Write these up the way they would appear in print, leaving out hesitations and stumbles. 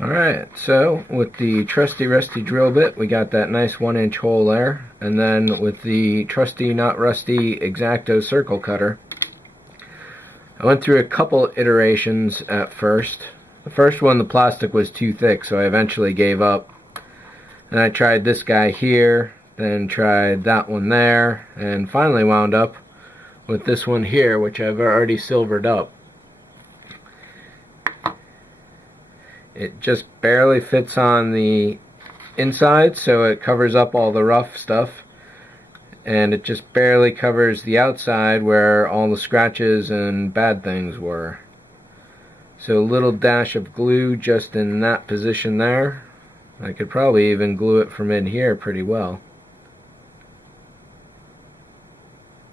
Alright, so with the trusty rusty drill bit, we got that nice 1-inch hole there. And then with the trusty not rusty X-Acto circle cutter, I went through a couple iterations at first. The first one, the plastic was too thick, so I eventually gave up. And I tried this guy here, then tried that one there, and finally wound up with this one here, which I've already silvered up. It just barely fits on the inside, so it covers up all the rough stuff, and it just barely covers the outside where all the scratches and bad things were. So a little dash of glue just in that position there. I could probably even glue it from in here pretty well.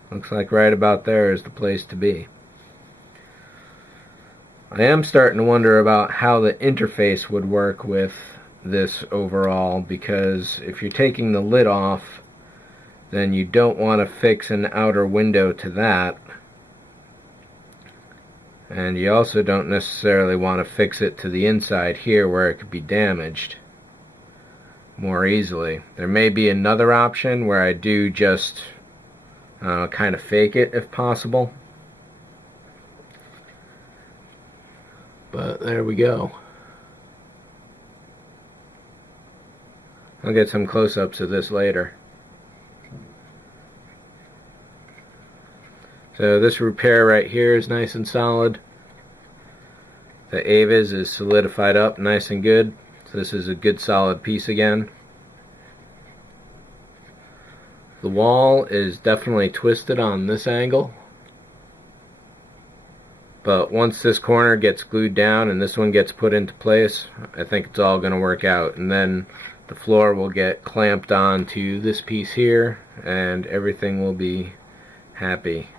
Looks like right about there is the place to be. I am starting to wonder about how the interface would work with this overall, because if you're taking the lid off, then you don't want to fix an outer window to that, and you also don't necessarily want to fix it to the inside here where it could be damaged more easily. There may be another option where I do just kind of fake it if possible. But there we go. I'll get some close-ups of this later. So this repair right here is nice and solid. The Avis is solidified up nice and good. So this is a good solid piece again. The wall is definitely twisted on this angle, but once this corner gets glued down and this one gets put into place, I think it's all going to work out, and then the floor will get clamped on to this piece here and everything will be happy.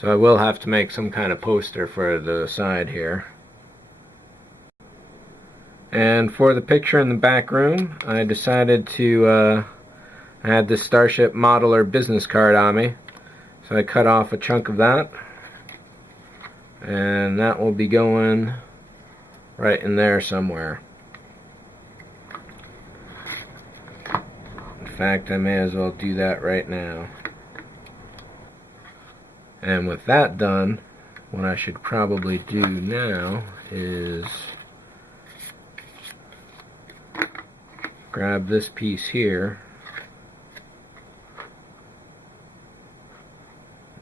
So I will have to make some kind of poster for the side here. And for the picture in the back room, I decided to I had this Starship Modeler business card on me, so I cut off a chunk of that, and that will be going right in there somewhere. In fact, I may as well do that right now. And with that done, what I should probably do now is grab this piece here.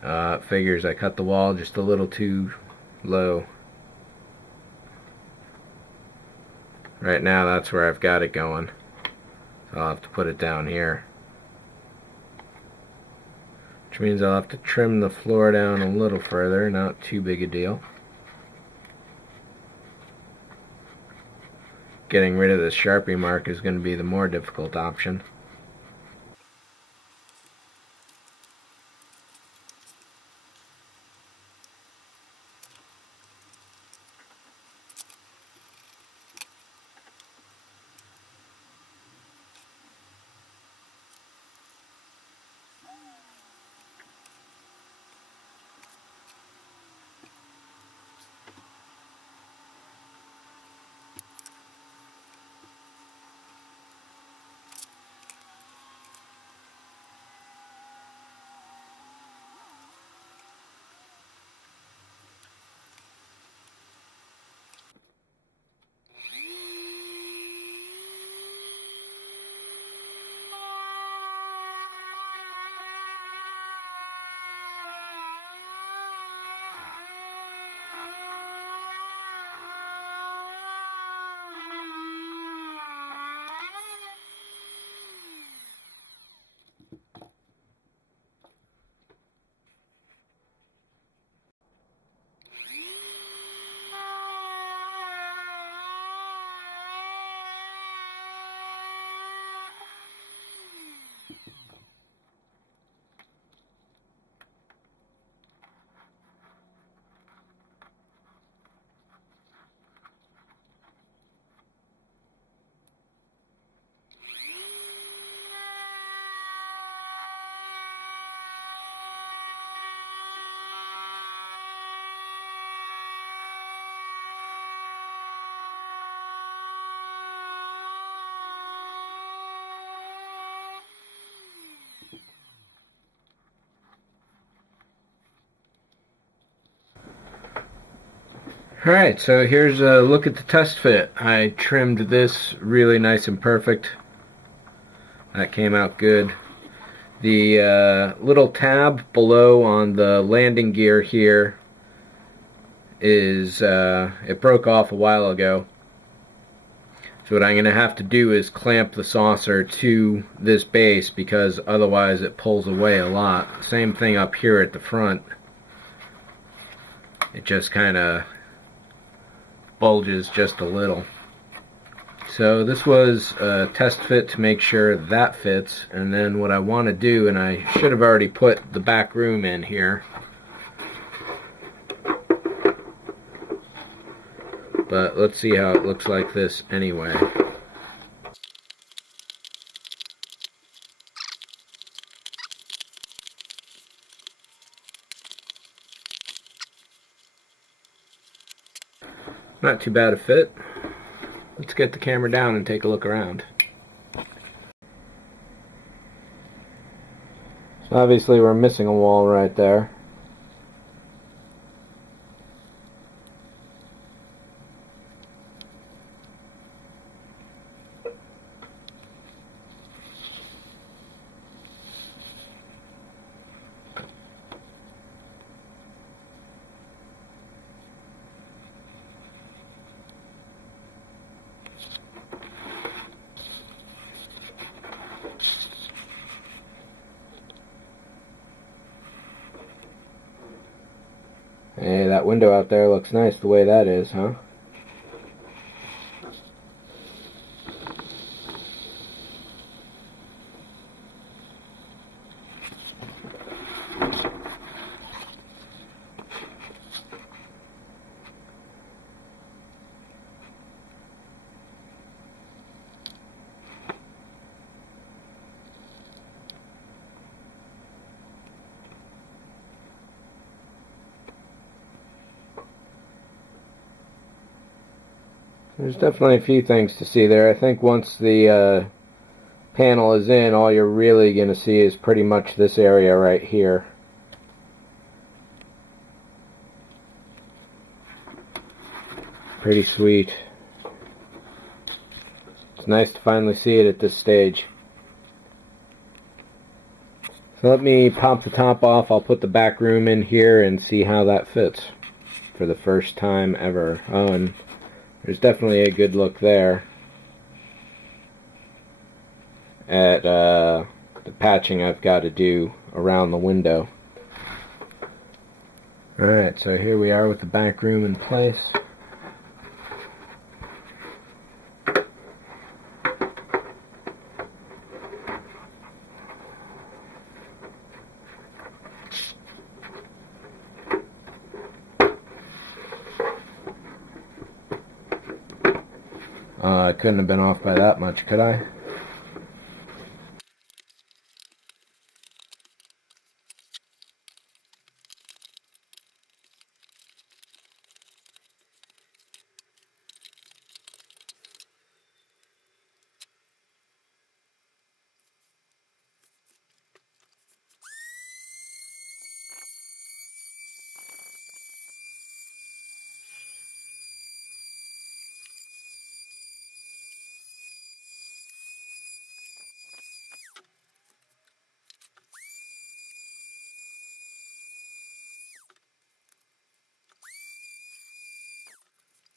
It figures I cut the wall just a little too low. Right now that's where I've got it going. So I'll have to put it down here. Which means I'll have to trim the floor down a little further, not too big a deal. Getting rid of this Sharpie mark is going to be the more difficult option. Alright, so here's a look at the test fit. I trimmed this really nice and perfect. That came out good. The little tab below on the landing gear here is, it broke off a while ago. So what I'm going to have to do is clamp the saucer to this base, because otherwise it pulls away a lot. Same thing up here at the front. It just kind of bulges just a little. So this was a test fit to make sure that fits, and then what I want to do, and I should have already put the back room in here, but let's see how it looks like this anyway. Not too bad a fit. Let's get the camera down and take a look around. So obviously we're missing a wall right there. Hey, that window out there looks nice the way that is, huh? There's definitely a few things to see there. I think once the panel is in, all you're really going to see is pretty much this area right here. Pretty sweet. It's nice to finally see it at this stage. So let me pop the top off. I'll put the back room in here and see how that fits for the first time ever. Oh, and there's definitely a good look there at the patching I've got to do around the window. Alright, so here we are with the back room in place. I couldn't have been off by that much, could I?